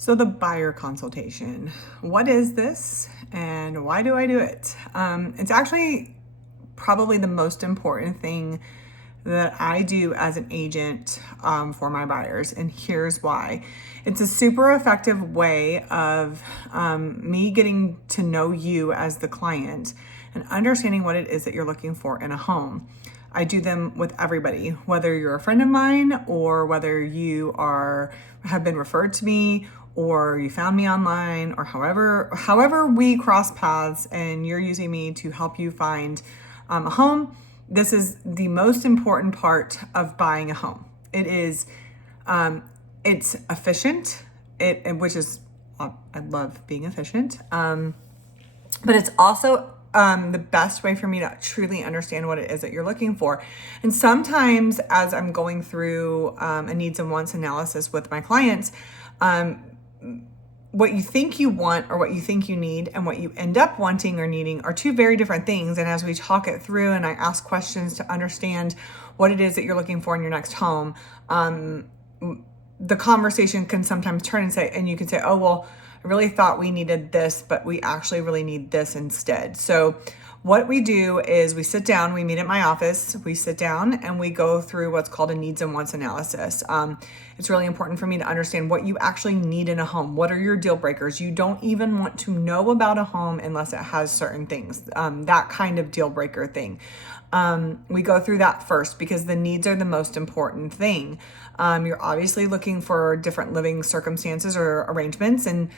So the buyer consultation, what is this and why do I do it? It's actually probably the most important thing that I do as an agent for my buyers. And here's why. It's a super effective way of me getting to know you as the client and understanding what it is that you're looking for in a home. I do them with everybody, whether you're a friend of mine or whether you have been referred to me or you found me online or however we cross paths and you're using me to help you find a home. This is the most important part of buying a home. It is, it's efficient, which is, I love being efficient, but it's also the best way for me to truly understand what it is that you're looking for. And sometimes as I'm going through a needs and wants analysis with my clients, what you think you want or what you think you need and what you end up wanting or needing are two very different things. And as we talk it through and I ask questions to understand what it is that you're looking for in your next home, the conversation can sometimes turn and you can say, oh, well, I really thought we needed this, but we actually really need this instead. So what we do is we sit down, we meet at my office, we sit down and we go through what's called a needs and wants analysis. It's really important for me to understand what you actually need in a home. What are your deal breakers? You don't even want to know about a home unless it has certain things, that kind of deal breaker thing. We go through that first because the needs are the most important thing. You're obviously looking for different living circumstances or arrangements, and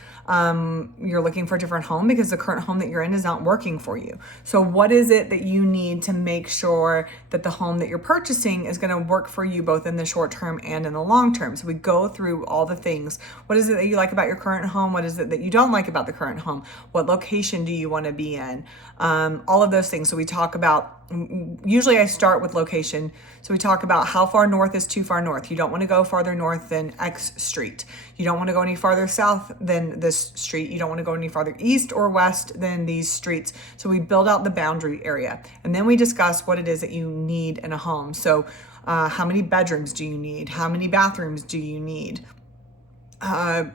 you're looking for a different home because the current home that you're in is not working for you. So what is it that you need to make sure that the home that you're purchasing is going to work for you both in the short term and in the long term? So we go through all the things. What is it that you like about your current home? What is it that you don't like about the current home? What location do you want to be in? All of those things. So we talk about, usually I start with location. So we talk about how far north is too far north. You don't want to go farther north than X street. You don't want to go any farther south than this street. You don't want to go any farther east or west than these streets. So we build out the boundary area. And then we discuss what it is that you need in a home. So how many bedrooms do you need? How many bathrooms do you need? How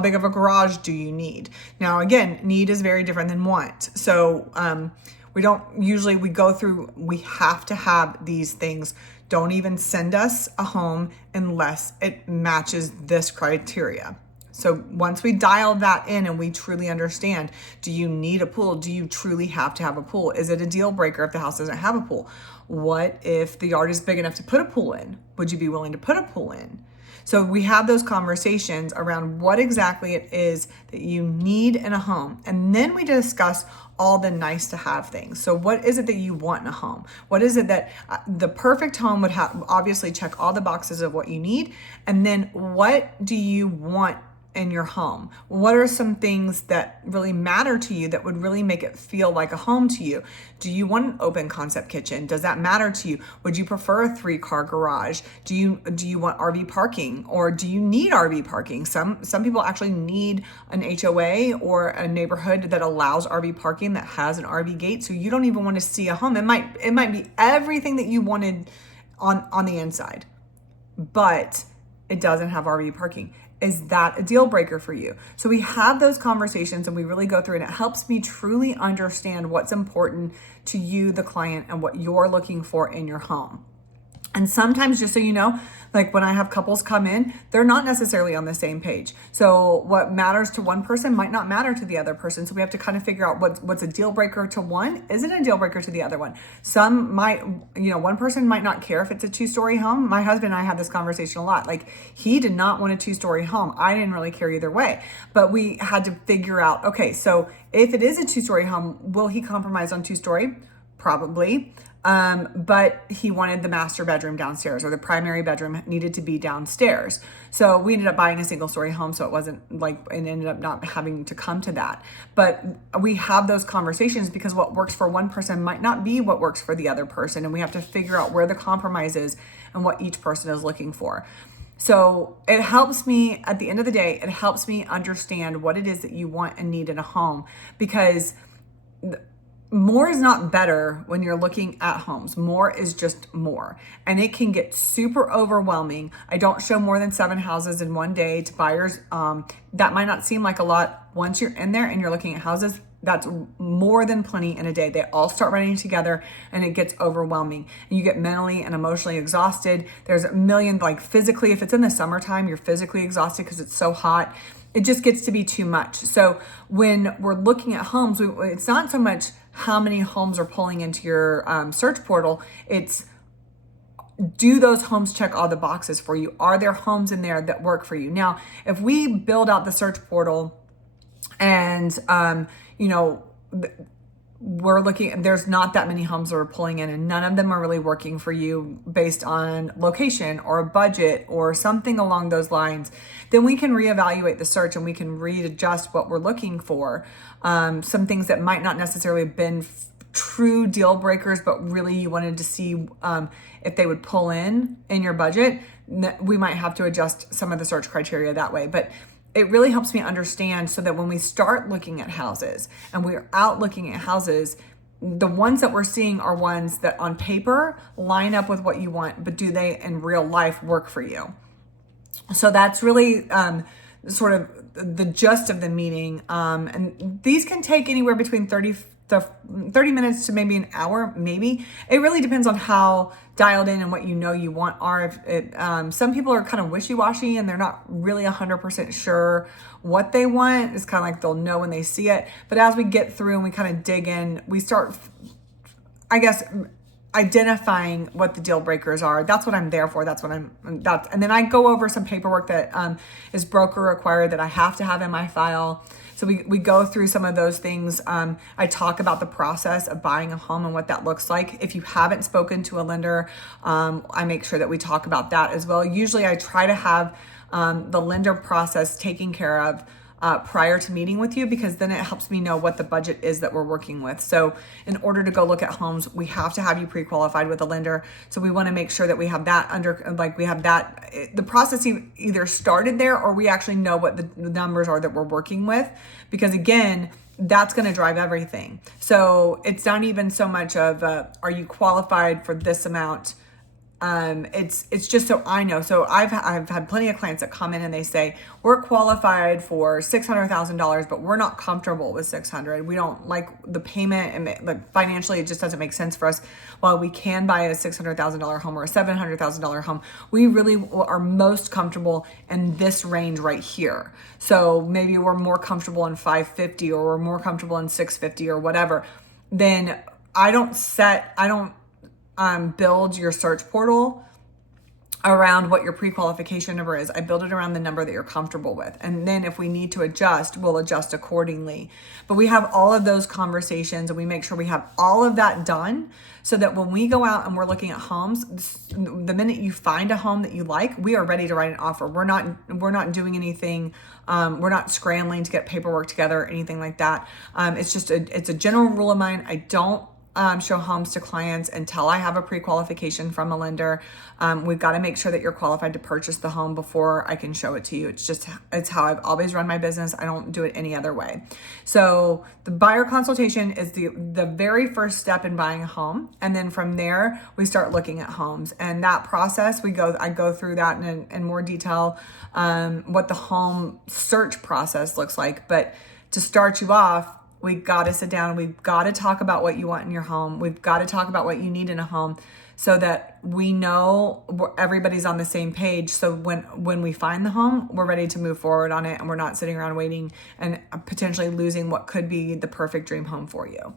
big of a garage do you need? Now, again, need is very different than want. So we go through, we have to have these things. Don't even send us a home unless it matches this criteria. So once we dial that in and we truly understand, do you need a pool? Do you truly have to have a pool? Is it a deal breaker if the house doesn't have a pool? What if the yard is big enough to put a pool in? Would you be willing to put a pool in? So we have those conversations around what exactly it is that you need in a home. And then we discuss all the nice to have things. So what is it that you want in a home? What is it that the perfect home would have? Obviously check all the boxes of what you need. And then what do you want in your home? What are some things that really matter to you that would really make it feel like a home to you? Do you want an open concept kitchen? Does that matter to you? Would you prefer a 3-car garage? Do you want RV parking, or do you need RV parking? Some people actually need an HOA or a neighborhood that allows RV parking that has an RV gate, so you don't even want to see a home. It might be everything that you wanted on the inside, but it doesn't have RV parking. Is that a deal breaker for you? So we have those conversations and we really go through, and it helps me truly understand what's important to you, the client, and what you're looking for in your home. And sometimes, just so you know, like when I have couples come in, they're not necessarily on the same page. So what matters to one person might not matter to the other person. So we have to kind of figure out what's a deal breaker to one. Isn't a deal breaker to the other one? Some might, one person might not care if it's a 2-story home. My husband and I had this conversation a lot. Like, he did not want a 2-story home. I didn't really care either way, but we had to figure out, okay, so if it is a 2-story home, will he compromise on 2-story? Probably. But he wanted the master bedroom downstairs, or the primary bedroom needed to be downstairs. So we ended up buying a 1-story home. So it wasn't like, it ended up not having to come to that. But we have those conversations because what works for one person might not be what works for the other person. And we have to figure out where the compromise is and what each person is looking for. So it helps me, at the end of the day, it helps me understand what it is that you want and need in a home, because more is not better when you're looking at homes. More is just more. And it can get super overwhelming. I don't show more than 7 houses in one day to buyers. That might not seem like a lot once you're in there and you're looking at houses. That's more than plenty in a day. They all start running together and it gets overwhelming. And you get mentally and emotionally exhausted. There's a million, like physically, if it's in the summertime, you're physically exhausted because it's so hot. It just gets to be too much. So when we're looking at homes, it's not so much how many homes are pulling into your search portal. It's, do those homes check all the boxes for you? Are there homes in there that work for you? Now, if we build out the search portal and, we're looking, there's not that many homes that are pulling in and none of them are really working for you based on location or a budget or something along those lines, then we can reevaluate the search and we can readjust what we're looking for. Some things that might not necessarily have been true deal breakers, but really you wanted to see if they would pull in your budget, we might have to adjust some of the search criteria that way. But it really helps me understand so that when we start looking at houses and we're out looking at houses, the ones that we're seeing are ones that on paper line up with what you want, but do they in real life work for you? So that's really sort of the gist of the meeting. And these can take anywhere between 30 minutes to maybe an hour, maybe. It really depends on how dialed in and what you want are. If it, some people are kind of wishy-washy and they're not really 100% sure what they want. It's kind of like they'll know when they see it. But as we get through and we kind of dig in, we start, I guess, identifying what the deal breakers are. That's what I'm there for. And then I go over some paperwork that is broker required that I have to have in my file. So we go through some of those things. I talk about the process of buying a home and what that looks like. If you haven't spoken to a lender, I make sure that we talk about that as well. Usually I try to have the lender process taken care of prior to meeting with you, because then it helps me know what the budget is that we're working with. So in order to go look at homes, we have to have you pre-qualified with a lender. So we want to make sure that we have that the process either started there or we actually know what the numbers are that we're working with, because again, that's going to drive everything. So it's not even so much of are you qualified for this amount? It's just so I know. So I've had plenty of clients that come in and they say, we're qualified for $600,000, but we're not comfortable with 600. We don't like the payment, and like financially, it just doesn't make sense for us. While we can buy a $600,000 home or a $700,000 home, we really are most comfortable in this range right here. So maybe we're more comfortable in 550 or we're more comfortable in 650 or whatever. Then I don't build your search portal around what your pre-qualification number is. I build it around the number that you're comfortable with. And then if we need to adjust, we'll adjust accordingly. But we have all of those conversations and we make sure we have all of that done so that when we go out and we're looking at homes, the minute you find a home that you like, we are ready to write an offer. We're not doing anything. We're not scrambling to get paperwork together or anything like that. It's a general rule of mine. I don't show homes to clients until I have a pre-qualification from a lender. We've got to make sure that you're qualified to purchase the home before I can show it to you. It's how I've always run my business. I don't do it any other way. So the buyer consultation is the very first step in buying a home. And then from there, we start looking at homes. And that process, I go through that in more detail, what the home search process looks like. But to start you off, we've got to sit down. We've got to talk about what you want in your home. We've got to talk about what you need in a home so that we know everybody's on the same page. So when we find the home, we're ready to move forward on it and we're not sitting around waiting and potentially losing what could be the perfect dream home for you.